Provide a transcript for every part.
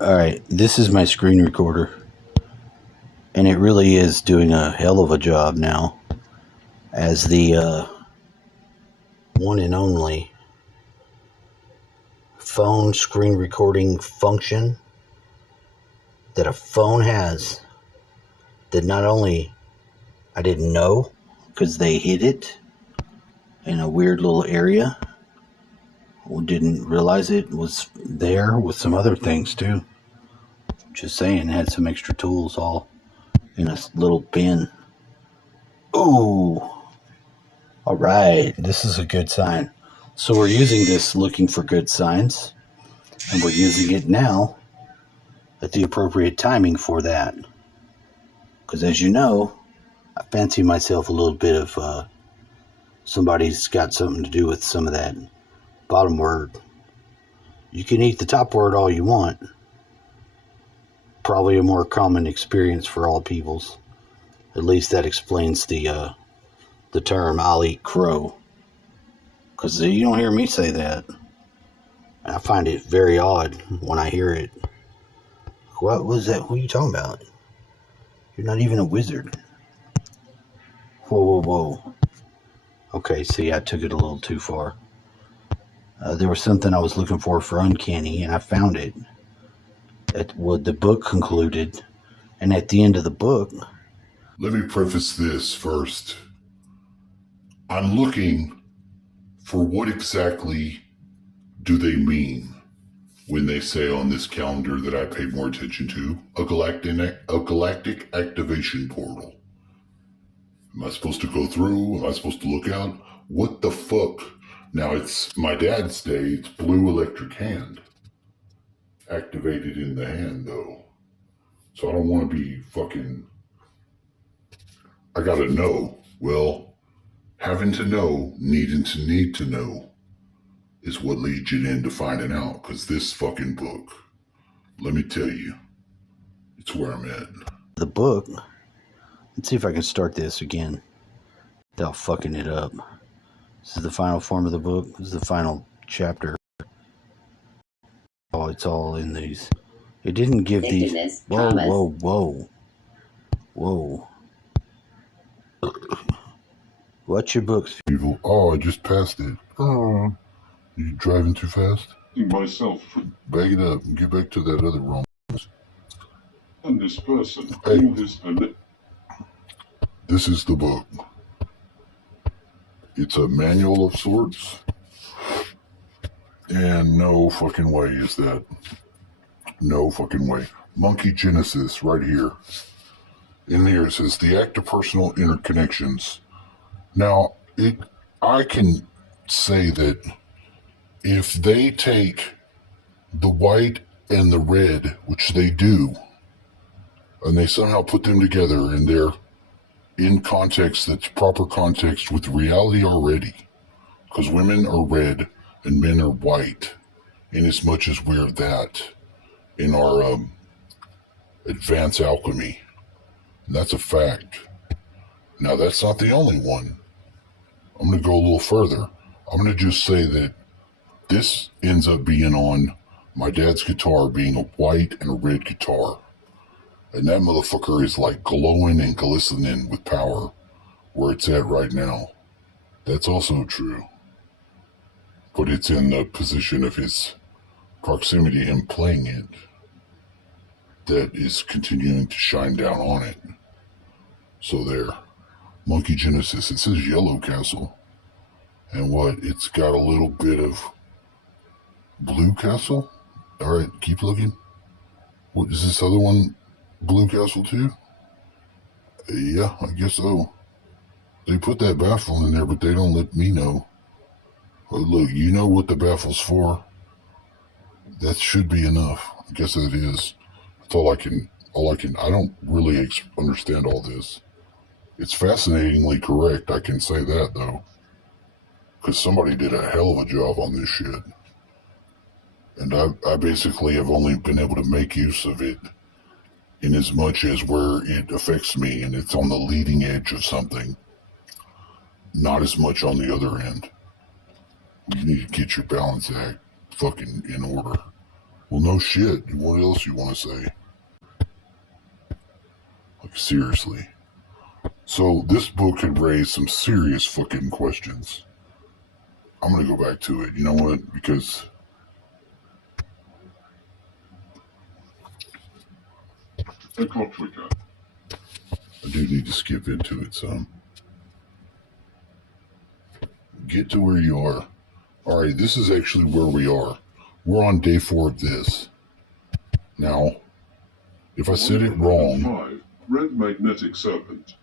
Alright, this is my screen recorder. And it really is doing a hell of a job now as the one and only phone screen recording function that a phone has, that not only I didn't know because they hid it in a weird little area, didn't realize it was there with some other things too. Just saying, it had some extra tools all in a little bin. Ooh, all right, this is a good sign. So we're using this looking for good signs, and we're using it now at the appropriate timing for that. Because as you know, I fancy myself a little bit of somebody's got something to do with some of that bottom word. You can eat the top word all you want. Probably a more common experience for all peoples. At least that explains the term "I'll eat crow." Because you don't hear me say that. And I find it very odd when I hear it. What was that? What are you talking about? You're not even a wizard. Whoa, whoa, whoa. Okay, see, I took it a little too far. There was something I was looking for uncanny, and I found it. What the book concluded, and at the end of the book... Let me preface this first. I'm looking for what exactly do they mean when they say on this calendar that I pay more attention to, a galactic activation portal. Am I supposed to go through? Am I supposed to look out? What the fuck? Now, it's my dad's day. It's blue electric hand. Activated in the hand, though. So I don't want to be fucking... I gotta know. Well, having to know, needing to need to know, is what leads you into finding out. Because this fucking book, let me tell you, it's where I'm at. The book... Let's see if I can start this again without fucking it up. This is the final form of the book. This is the final chapter. Oh, it's all in these. It didn't give these. Whoa, whoa, whoa. Whoa. What's your books? Evil. Oh, I just passed it. Oh. You driving too fast? Myself. Bag it up and get back to that other wrong. And this person. Hey. This is the book. It's a manual of sorts. And no fucking way is that. No fucking way. Monkey Genesis, right here. In here it says the act of personal interconnections. Now, I can say that if they take the white and the red, which they do, and they somehow put them together and they're in context that's proper context with reality already, because women are red and men are white, in as much as we're that in our advanced alchemy. And that's a fact. Now, that's not the only one. I'm going to go a little further. I'm going to just say that this ends up being on my dad's guitar being a white and a red guitar. And that motherfucker is like glowing and glistening with power where it's at right now. That's also true. But it's in the position of his proximity, him playing it, that is continuing to shine down on it. So there. Monkey Genesis. It says Yellow Castle. And what? It's got a little bit of Blue Castle? Alright, keep looking. What is this other one? Blue Castle too? Yeah, I guess so. They put that baffle in there, but they don't let me know. Well, look, you know what the baffle's for. That should be enough. I guess that is. That's all I can, I don't really understand all this. It's fascinatingly correct, I can say that though. Because somebody did a hell of a job on this shit. And I basically have only been able to make use of it in as much as where it affects me and it's on the leading edge of something. Not as much on the other end. You need to get your balance act fucking in order. Well, no shit. What else you want to say? Like, seriously. So, this book had raised some serious fucking questions. I'm going to go back to it. You know what? Because A Cockwicker. I do need to skip into it some. Get to where you are. All right, this is actually where we are. We're on day 4 of this. Now, if I said it wrong... 5. Red magnetic serpent.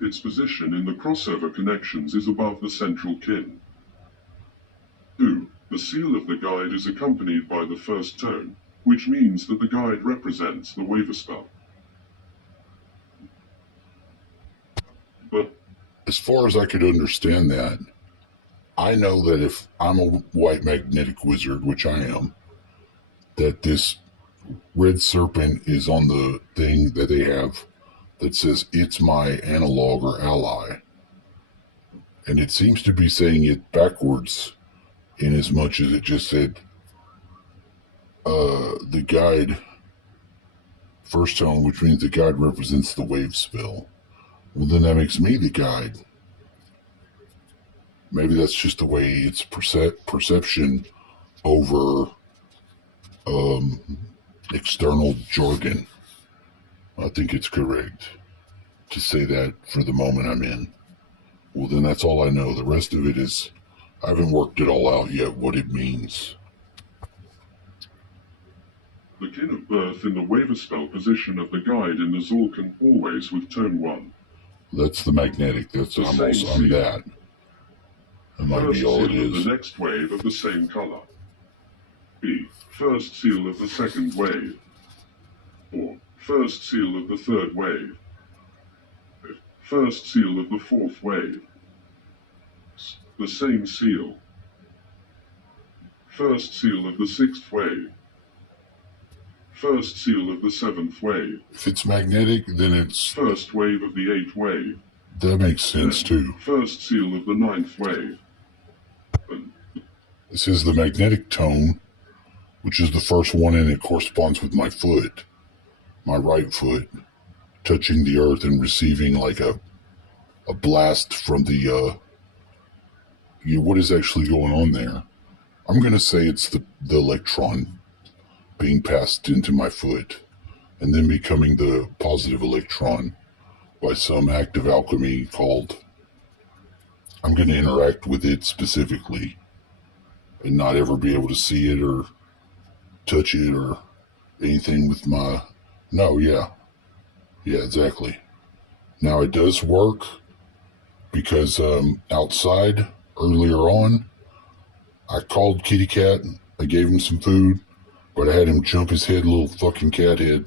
Its position in the crossover connections is above the central kin. 2. The seal of the guide is accompanied by the first tone, which means that the guide represents the waiver spell. But as far as I could understand that, I know that if I'm a white magnetic wizard, which I am, that this red serpent is on the thing that they have that says it's my analog or ally. And it seems to be saying it backwards in as much as it just said the guide first tone, which means the guide represents the wave spell. Well, then that makes me the guide. Maybe that's just the way it's perception over external jargon. I think it's correct to say that for the moment I'm in. Well, then that's all I know. The rest of it is, I haven't worked it all out yet, what it means. the kin of birth in the waiver spell position of the guide in the Zolkin always with tone 1. That's the magnetic. I'm that. That might be all it First seal of is. the next wave of the same color. B. First seal of the second wave. Or first seal of the third wave. First seal of the fourth wave. The same seal. First seal of the sixth wave. First seal of the seventh wave. If it's magnetic, then it's... First wave of the eighth wave. That makes sense, too. First seal of the ninth wave. This is the magnetic tone, which is the first one, and it corresponds with my foot. My right foot. Touching the earth and receiving like a blast from the... what is actually going on there? I'm going to say it's the electron being passed into my foot and then becoming the positive electron by some act of alchemy called... I'm going to interact with it specifically and not ever be able to see it or touch it or anything with my... No, yeah. Yeah, exactly. Now it does work because outside earlier on, I called Kitty Cat. I gave him some food, but I had him jump his head, little fucking cat head,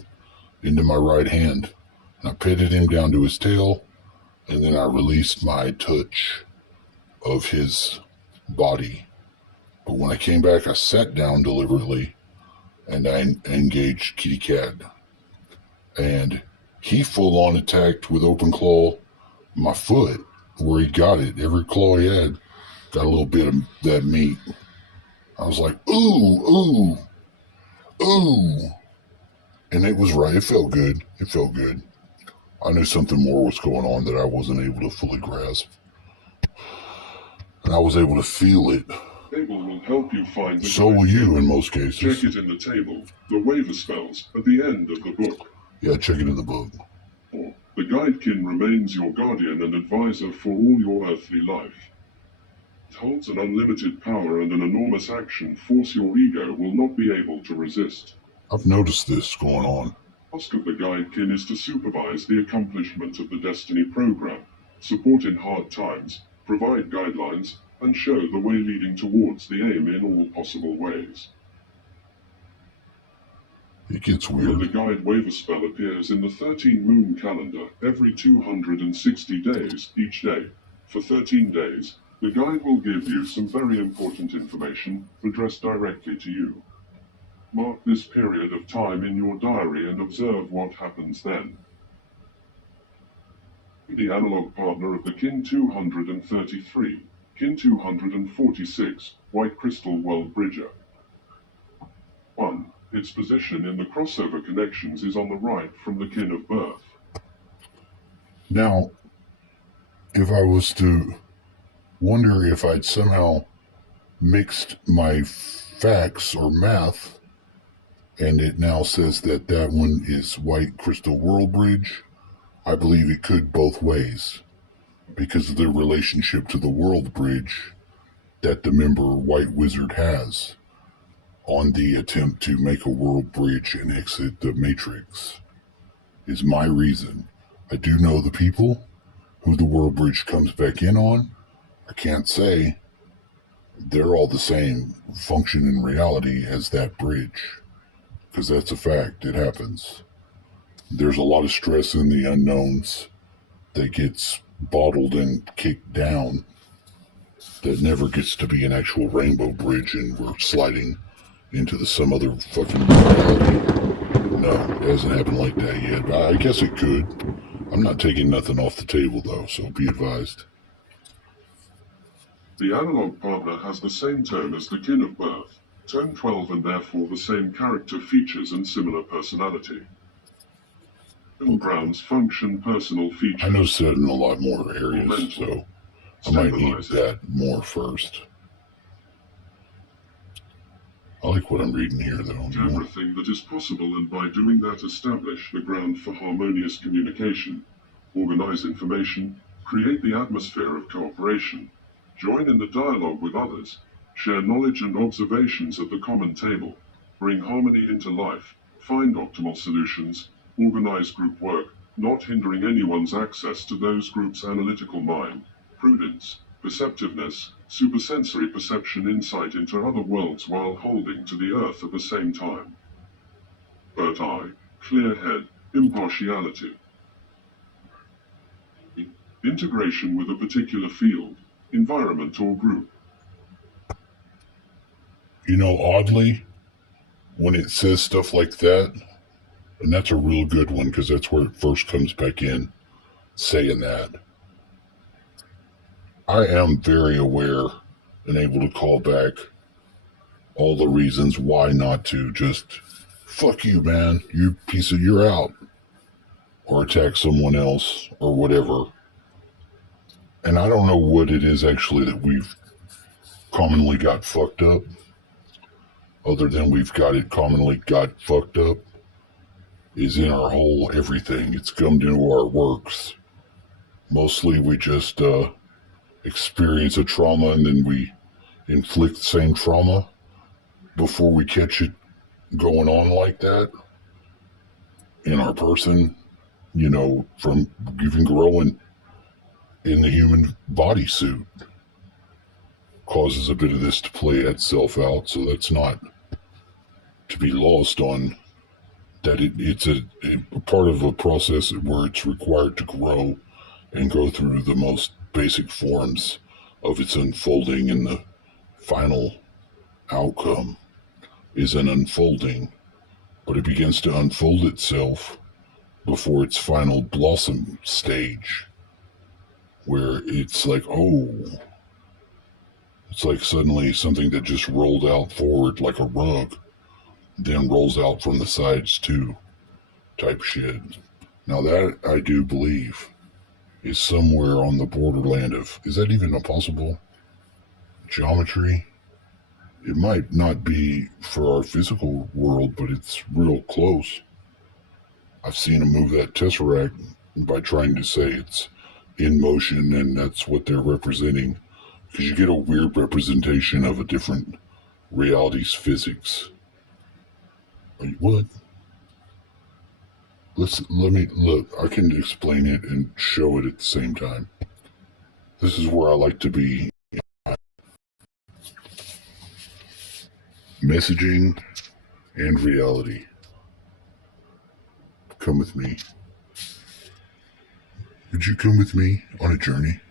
into my right hand. And I petted him down to his tail, and then I released my touch of his body. But when I came back, I sat down deliberately, and I engaged Kitty Cat. And he full-on attacked with open claw my foot, where he got it. Every claw he had got a little bit of that meat. I was like, ooh, ooh, ooh. And it was right. It felt good. It felt good. I knew something more was going on that I wasn't able to fully grasp. And I was able to feel it. Table will help you find the So will you in most cases. Check it in the table, the waiver spells, at the end of the book. Yeah, check it in the book. Or, the guidekin remains your guardian and advisor for all your earthly life. It holds an unlimited power and an enormous action force your ego will not be able to resist. I've noticed this going on. The task of the guidekin is to supervise the accomplishment of the Destiny program, support in hard times, provide guidelines, and show the way leading towards the aim in all possible ways. It gets The weird. guide waiver spell appears in the 13-moon calendar every 260 days, each day. For 13 days, the guide will give you some very important information addressed directly to you. Mark this period of time in your diary and observe what happens then. The analog partner of the Kin 233, Kin 246, White Crystal World Bridger. 1. Its position in the crossover connections is on the right from the kin of birth. Now, if I was to wonder if I'd somehow mixed my facts or math, and it now says that that one is White Crystal World Bridge, I believe it could both ways because of the relationship to the World Bridge that the member White Wizard has on the attempt to make a world bridge and exit the Matrix is my reason. I do know the people who the world bridge comes back in on. I can't say they're all the same function in reality as that bridge, because that's a fact. It happens. There's a lot of stress in the unknowns that gets bottled and kicked down that never gets to be an actual rainbow bridge and we're sliding into some other fucking reality. No, it hasn't happened like that yet. But I guess it could. I'm not taking nothing off the table though, so be advised. The analog partner has the same tone as the kin of birth, tone 12, and therefore the same character features and similar personality. Grounds, function, personal features. I noticed that in a lot more areas, so I might need that more first. I like what I'm reading here, though. Everything that is possible, and by doing that establish the ground for harmonious communication, organize information, create the atmosphere of cooperation, join in the dialogue with others, share knowledge and observations at the common table, bring harmony into life, find optimal solutions, organize group work, not hindering anyone's access to those groups' analytical mind, prudence, perceptiveness, supersensory perception, insight into other worlds while holding to the earth at the same time. Third eye, clear head, impartiality. Integration with a particular field, environment or group. You know, oddly, when it says stuff like that, and that's a real good one because that's where it first comes back in, saying that, I am very aware and able to call back all the reasons why not to just, fuck you, man, you piece of, you're out, or attack someone else, or whatever. And I don't know what it is actually that we've commonly got fucked up, other than we've got it commonly got fucked up, is in our whole everything. It's come into our works. Mostly we just experience a trauma and then we inflict the same trauma before we catch it going on like that in our person, you know, from even growing in the human bodysuit causes a bit of this to play itself out. So that's not to be lost on that it's a part of a process where it's required to grow and go through the most basic forms of its unfolding, and the final outcome is an unfolding, but it begins to unfold itself before its final blossom stage, where it's like, oh, it's like suddenly something that just rolled out forward like a rug, then rolls out from the sides too, type shit. Now that, I do believe, is somewhere on the borderland of, is that even a possible geometry? It might not be for our physical world, but it's real close. I've seen them move that tesseract by trying to say it's in motion, and that's what they're representing, because you get a weird representation of a different reality's physics. What? Let me look. I can explain it and show it at the same time. This is where I like to be. Messaging and reality. Come with me. Would you come with me on a journey?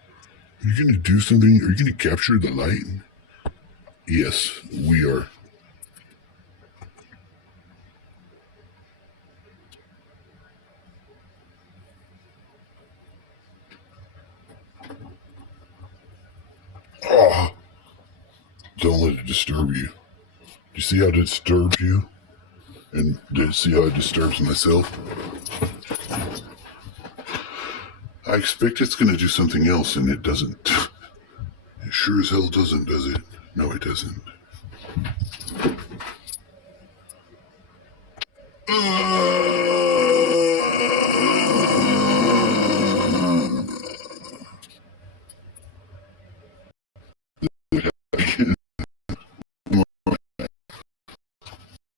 Are you going to do something? Are you going to capture the light? Yes, we are. Oh, don't let it disturb you. You see how it disturbs you? And see how it disturbs myself? I expect it's going to do something else, and it doesn't. It sure as hell doesn't, does it? No, it doesn't.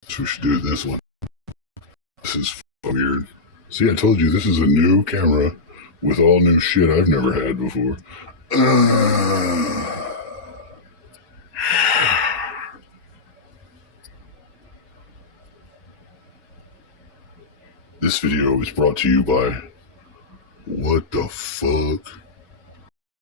So we should do it this one. This is weird. See, I told you this is a new camera with all new shit I've never had before. This video is brought to you by What the fuck?